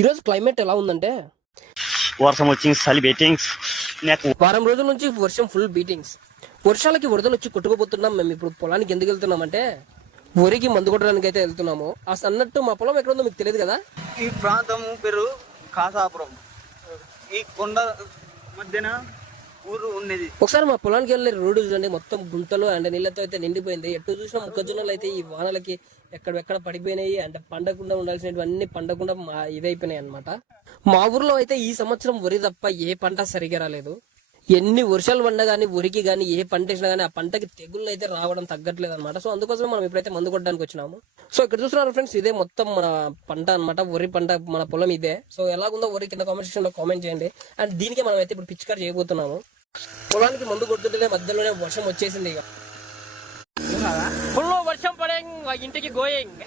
ఈరోజు క్లైమేట్ ఎలా ఉందంటే వర్షం వచ్చింది, చలి బీటింగ్స్. వారం రోజుల నుంచి వర్షం ఫుల్ బీటింగ్స్. వర్షాలకి వరదలు వచ్చి కొట్టుకుపోతున్నాం. మేము ఇప్పుడు పొలానికి ఎందుకు వెళ్తున్నామంటే వరికి మందు కొట్టడానికి అయితే వెళ్తున్నాము. అన్నట్టు మా పొలం ఎక్కడ ఉందో మీకు తెలియదు కదా. ఈ ప్రాంతము పేరు కాసాపురం. ఈ కొండ మధ్యన ఊరు ఉండేది. ఒకసారి మా పొలానికి వెళ్ళే రోడ్డు చూడండి, మొత్తం గుంటలు అండ్ నీళ్ళతో అయితే నిండిపోయింది. ఎటు చూసినా మొక్కజొన్నలు అయితే ఈ వానలకి ఎక్కడెక్కడ పడిపోయినాయి. అంటే పండకుండా ఉండాల్సినవన్నీ పండకుండా ఇదైపోయినాయి అనమాట. మా ఊర్లో అయితే ఈ సంవత్సరం వరి తప్ప ఏ పంట సరిగా రాలేదు. ఎన్ని వర్షాలు పడినా గానీ వరికి గానీ ఏ పంట వేసినా గానీ ఆ పంటకి తెగుళ్ళు అయితే రావడం తగ్గట్లేదు అనమాట. సో అందుకోసం మనం ఇప్పుడైతే మందు కొట్టడానికి వచ్చినాము. సో ఇక్కడ చూస్తున్నారు ఫ్రెండ్స్, ఇదే మొత్తం మన పంట అనమాట, వరి పంట, మన పొలం ఇదే. సో ఎలాగుందో వరి కింద కామెంట్ సెక్షన్ లో కామెంట్ చేయండి. అండ్ దీనికి మనం అయితే ఇప్పుడు పిచికారి చేయబోతున్నాము. పొలానికి మందు కొడుతుంటే మధ్యలోనే వర్షం వచ్చేసింది. ఇక ఫుల్ వర్షం పడే ఇంటికి గోయింగ్.